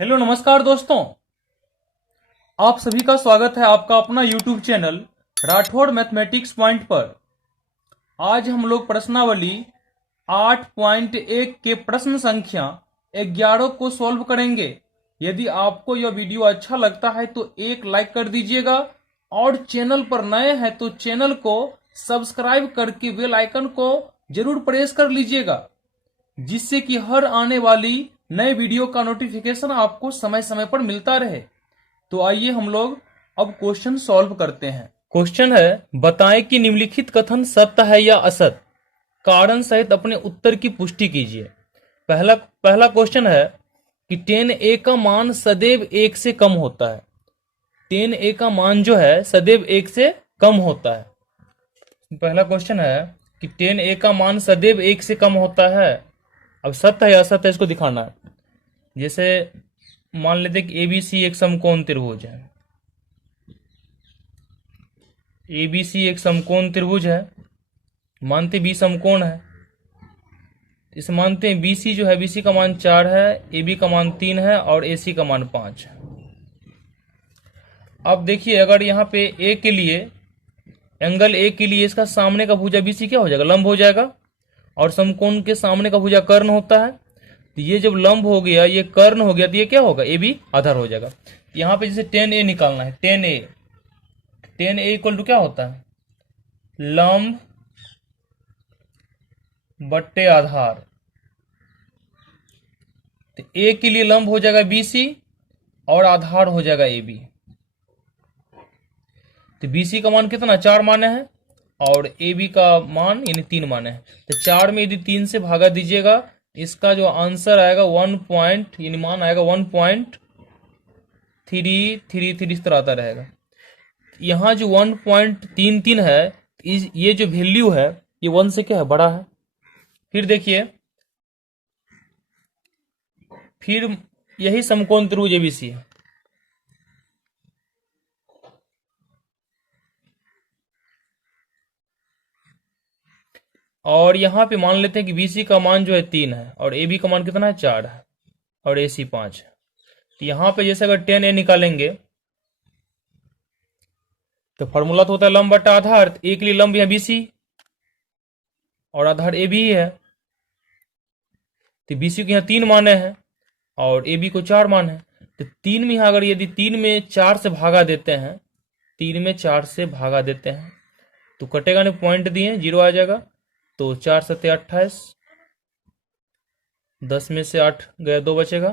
Hello नमस्कार दोस्तों। आप सभी का स्वागत है आपका अपना YouTube channel Rathore mathematics point पर। आज हम लोग प्रश्नावली 8.1 के प्रश्न संख्या 11 को सॉल्व करेंगे। यदि आपको यह वीडियो अच्छा लगता है तो एक लाइक कर दीजिएगा और चैनल पर नए हैं तो चैनल को सब्सक्राइब करके बेल आइकन को जरूर प्रेस कर लीजिएगा, जिससे कि हर आने वाली नए वीडियो का नोटिफिकेशन आपको समय समय पर मिलता रहे। तो आइए हम लोग अब क्वेश्चन सॉल्व करते हैं। क्वेश्चन है, बताएं कि निम्नलिखित कथन सत्य है या असत्य। कारण सहित अपने उत्तर की पुष्टि कीजिए। पहला पहला क्वेश्चन है कि 10a का मान सदैव 1 से कम होता है। 10a का मान जो है सदैव 1 से कम होता है। पहला क्वेश्चन है कि 10a का मान सदैव 1 से कम होता है। अब सत्य है या असत्य है इसको दिखाना है। जैसे मान लेते कि एबीसी एक समकोण त्रिभुज है। एबीसी एक समकोण त्रिभुज है, मानते बी समकोण है। इसे मानते हैं बीसी जो है, बीसी का मान 4 है, एबी का मान 3 है और एसी का मान 5 है। अब देखिए, अगर यहाँ पे ए के लिए एंगल ए के लिए इसका सामने का भुजा बीसी क्या हो जाएगा, लंब हो जाएगा। और समकोण के सामने का भुजा कर्ण होता है। तो ये जब लंब हो गया, ये कर्ण हो गया, तो ये क्या होगा, ए बी आधार हो जाएगा। यहाँ पे जैसे 10a निकालना है, 10a इक्वल टू क्या होता है, लंब बट्टे आधार। तो ए के लिए लंब हो जाएगा बीसी और आधार हो जाएगा ए बी। तो बीसी का मान कितना, 4 माने हैं और ए बी का मान यानी 3 माने हैं। तो 4 में यदि 3 से भागा दीजिएगा, इसका जो आंसर आएगा 1 पॉइंट यानी मान आएगा 1.333 इस तरह आता रहेगा। यहाँ जो 1.33 है, ये जो वैल्यू है ये 1 से क्या है, बड़ा है। फिर देखिए, फिर यही समकोण त्रिभुज एबीसी है। और यहाँ पे मान लेते हैं कि बीसी का मान जो है 3 है और ए बी का मान कितना है, 4 है और एसी 5 है। तो यहाँ पे जैसे अगर 10a निकालेंगे तो फॉर्मूला तो होता है लंब बटा आधार। तो ए के लिए लंब है बीसी और आधार ए बी है। तो बीसी को यहाँ 3 माने हैं और ए बी को 4 मान है। तो 3 में अगर यदि 3 में 4 से भागा देते हैं, 3 में 4 से भागा देते हैं तो कटेगा नहीं, पॉइंट दिए 0 आ जाएगा। तो 4 सत्ते 28, 10 में से 8 गया, 2 बचेगा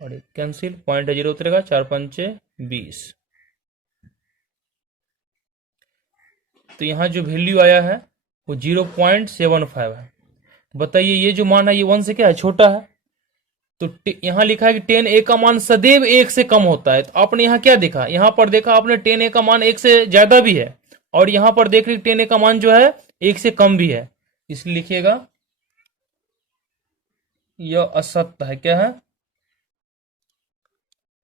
और एक कैंसिल, पॉइंट है 0 उतरेगा, 4 पंचे 20। तो यहाँ जो वैल्यू आया है वो 0.75 है। बताइए ये जो मान है ये 1 से क्या है, छोटा है। तो यहाँ लिखा है कि 10a का मान सदैव 1 से कम होता है। तो आपने यहाँ क्या देखा, यहाँ पर देखा आपने 10a का मान 1 से ज्यादा भी है और यहाँ पर देख रहे 10a का मान जो है 1 से कम भी है। इसलिए लिखिएगा यह असत्य है। क्या है,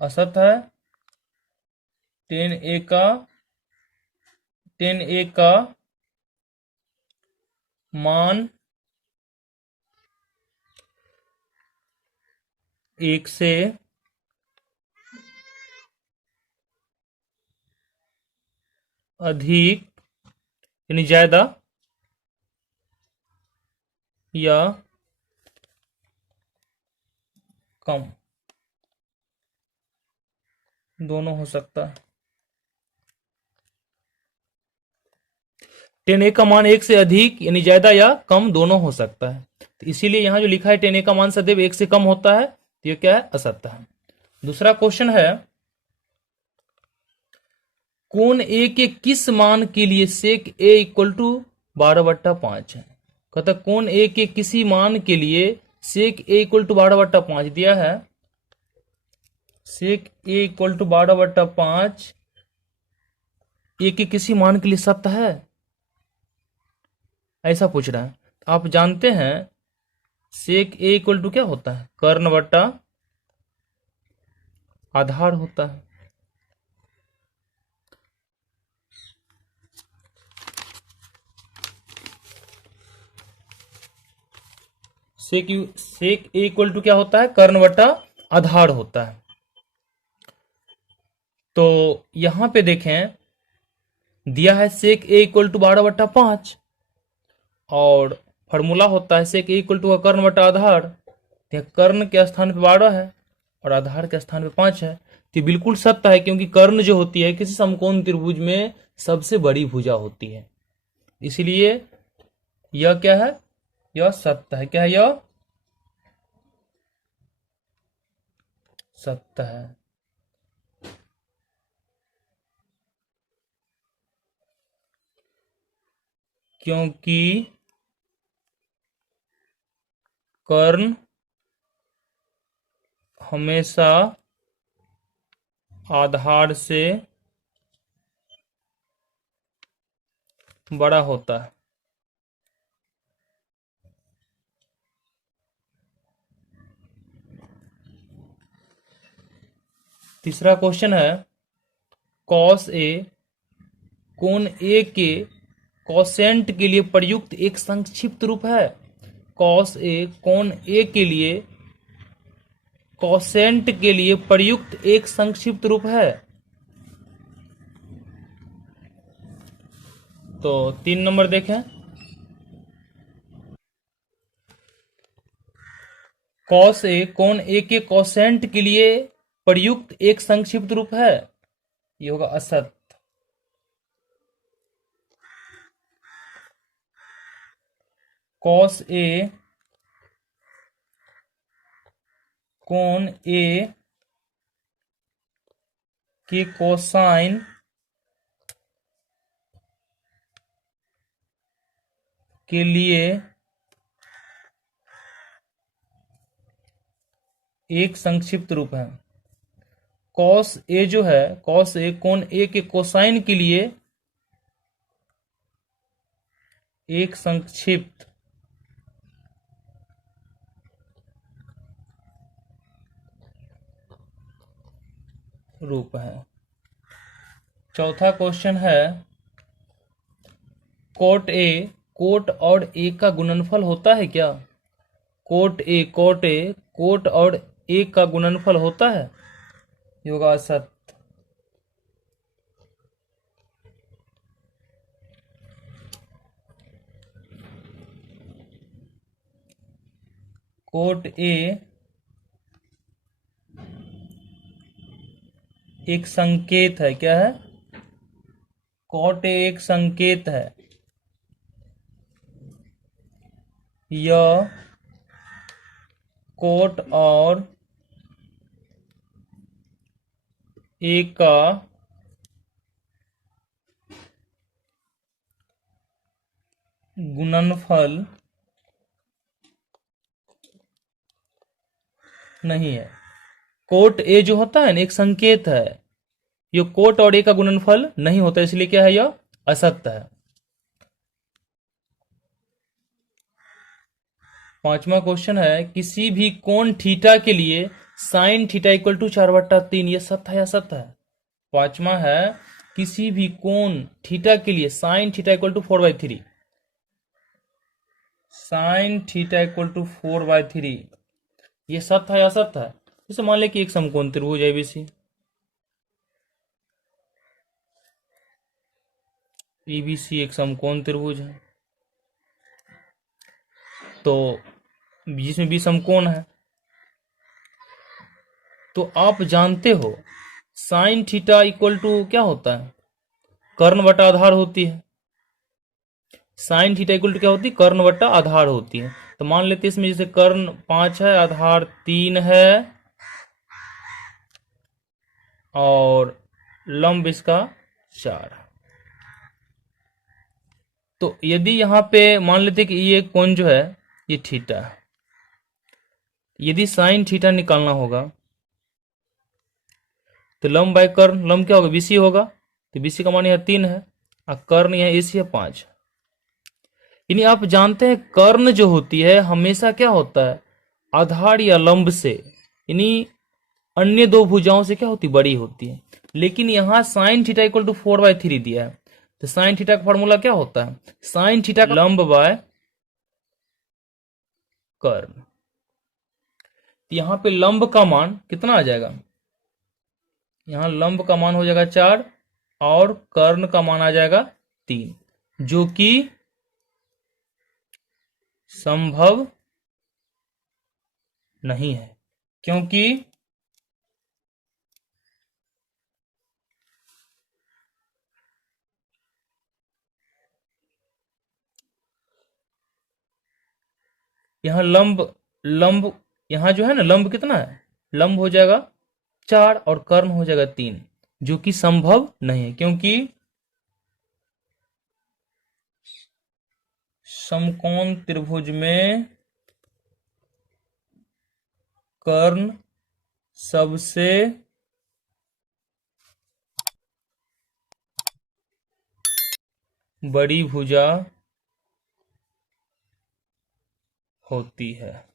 असत्य है। 10a का मान 1 से अधिक यानी ज्यादा या कम दोनों हो सकता है। 10a का मान 1 से अधिक यानी ज्यादा या कम दोनों हो सकता है। तो इसीलिए यहां जो लिखा है 10a का मान सदैव 1 से कम होता है, तो ये क्या है, असत्य है। दूसरा क्वेश्चन है, कोण ए के किस मान के लिए सेक ए इक्वल टू 12/5 है। कहता कोण ए के किसी मान के लिए सेक ए इक्वल टू 12/5 दिया है। सेक ए इक्वल टू 12/5 ए के किसी मान के लिए सत्य है, ऐसा पूछ रहा है। आप जानते हैं सेक ए इक्वल टू क्या होता है, कर्ण बटा आधार होता है। सेक ए इक्वल टू क्या होता है, कर्ण बटा आधार होता है। तो यहां पे देखें, दिया है सेक ए इक्वल टू 12/5 और फॉर्मूला होता है सेक ए इक्वल टू कर्ण बटा आधार। तो कर्ण के स्थान पे 12 है और आधार के स्थान पे 5 है। तो बिल्कुल सत्य है, क्योंकि कर्ण जो होती है किसी समकोण त्रिभुज में सबसे बड़ी भुजा होती है, इसलिए यह क्या है, यह सत्य है। क्या है यह? सत्य है। क्योंकि कर्ण हमेशा आधार से बड़ा होता है। तीसरा क्वेश्चन है, कॉस ए कोण ए के कोसेंट के लिए प्रयुक्त एक संक्षिप्त रूप है। कॉस ए कोण ए के लिए कोसेंट के लिए प्रयुक्त एक संक्षिप्त रूप है। तो 3 नंबर देखें, कॉस ए कोण ए के कोसेंट के लिए प्रयुक्त एक संक्षिप्त रूप है, ये होगा असत। कॉस ए कोण ए के कोसाइन के लिए एक संक्षिप्त रूप है। कॉस ए जो है, कॉस ए कोण ए के कोसाइन के लिए एक संक्षिप्त रूप है। चौथा क्वेश्चन है, कोट ए कोट और ए का गुणनफल होता है क्या? कोट ए कोट और ए का गुणनफल होता है, ये होगा असत। कोट ए एक संकेत है। क्या है? कोट ए एक संकेत है। यह कोट और ए का गुणनफल नहीं है। कोट ए जो होता है ना, एक संकेत है, ये कोट और ए का गुणनफल नहीं होता, इसलिए क्या है, यह असत्य है। पांचवा क्वेश्चन है, किसी भी कोण थीटा के लिए साइन थीटा इक्वल टू 4/3, ये सत्य है या असत्य है? पांचवा है, किसी भी कोण थीटा के लिए sine theta equal to 4/3, sine theta equal to 4/3, ये सत्य है या असत्य है? जैसे मान ले कि एक समकोण त्रिभुज एबीसी, ईबीसी एक समकोण त्रिभुज है, तो जिसमें भी समकोण है, तो आप जानते हो साइन थीटा इक्वल टू क्या होता है, कर्ण बटा आधार होती है। साइन थीटा इक्वल टू क्या होती है, कर्ण बटा आधार होती है। तो मान लेते इसमें जैसे कर्ण 5 है, आधार 3 है और लंब इसका 4। तो यदि यहां पे मान लेते कि ये कोण जो है ये थीटा है, यदि साइन थीटा निकालना होगा तो लंब बाय कर्ण, लंब क्या होगा, बीसी होगा। तो बीसी का मान यह 3 है और कर्ण यह एसी है 5। यानी आप जानते हैं कर्ण जो होती है हमेशा क्या होता है, आधार या लंब से, यानी अन्य दो भुजाओं से क्या होती, बड़ी होती है। लेकिन यहां साइन थीटा इक्वल टू 4/3 दिया है, तो साइन थीटा का फॉर्मूला क्या होता है, साइन थीटा का लंब बाय कर्ण। तो यहाँ पे लंब का मान कितना आ जाएगा, यहाँ लंब का मान हो जाएगा 4 और कर्ण का मान आ जाएगा 3, जो कि संभव नहीं है, क्योंकि यहाँ लंब यहाँ जो है ना, लंब कितना है, लंब हो जाएगा 4 और कर्ण हो जाएगा 3, जो कि संभव नहीं है, क्योंकि समकोण त्रिभुज में कर्ण सबसे बड़ी भुजा होती है।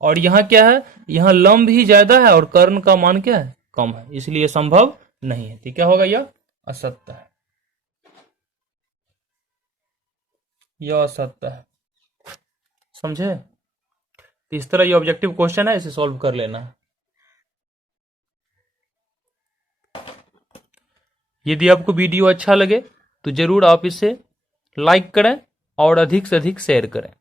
और यहाँ क्या है, यहाँ लंब ही ज्यादा है और कर्ण का मान क्या है, कम है, इसलिए संभव नहीं है। तो क्या होगा, यह असत्य है, यह असत्य है। समझे? तो इस तरह ये ऑब्जेक्टिव क्वेश्चन है, इसे सॉल्व कर लेना है। यदि आपको वीडियो अच्छा लगे तो जरूर आप इसे लाइक करें और अधिक से अधिक शेयर करें।